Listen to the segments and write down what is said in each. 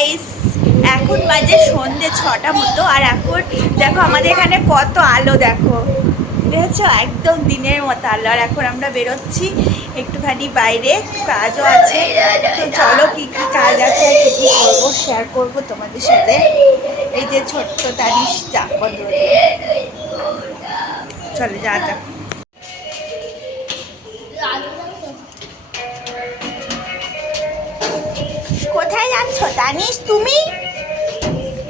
Guys, এখন বাজে সন্ধে 6টা মতো। আর এখন দেখো আমাদের এখানে কত আলো, দেখো বুঝেছো, একদম দিনের মতো আলো। আর এখন আমরা বেরোচ্ছি একটুখানি বাইরে, কাজও আছে। তো চলো কি কি কাজ আছে আর কি কি করবো শেয়ার করবো তোমাদের সাথে। এই যে ছোট্ট তানিশ যা বন্ধু, চলো যা যা। কোথায় যাচ্ছ তানিশ তুমি?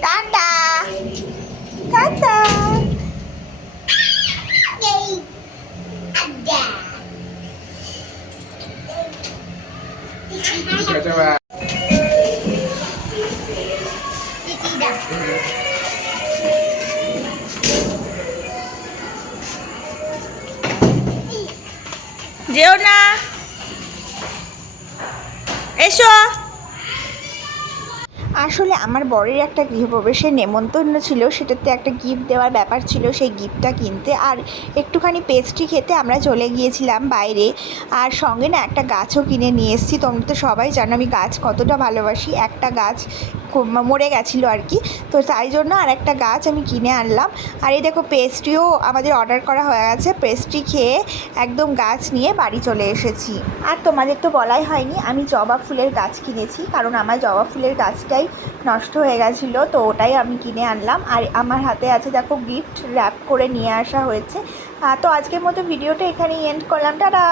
Tata tata. যেও না, এসো। আসলে আমার বরের একটা গৃহপ্রবেশের নেমন্তন্ন ছিল, সেটাতে একটা গিফট দেওয়ার ব্যাপার ছিল, সেই গিফটটা কিনতে আর একটুখানি পেস্ট্রি খেতে আমরা চলে গিয়েছিলাম বাইরে। আর সঙ্গে না একটা গাছও কিনে নিয়ে এসেছি। তোমরা তো সবাই জানো আমি গাছ কতটা ভালোবাসি। একটা গাছ মরে গেছিলো আর কি, তো তাই জন্য আর একটা গাছ আমি কিনে আনলাম। আর এই দেখো পেস্ট্রিও আমাদের অর্ডার করা হয়ে গেছে। পেস্ট্রি খেয়ে একদম গাছ নিয়ে বাড়ি চলে এসেছি। আর তোমাদের তো বলাই হয়নি, আমি জবা ফুলের গাছ কিনেছি, কারণ আমার জবা ফুলের গাছটাই নষ্ট হয়ে গেছিলো, তো ওটাই আমি কিনে আনলাম। আর আমার হাতে আছে দেখো গিফট র্যাপ করে নিয়ে আসা হয়েছে। তো আজকের মতো ভিডিওটা এখানেই এন্ড করলাম, টাটা।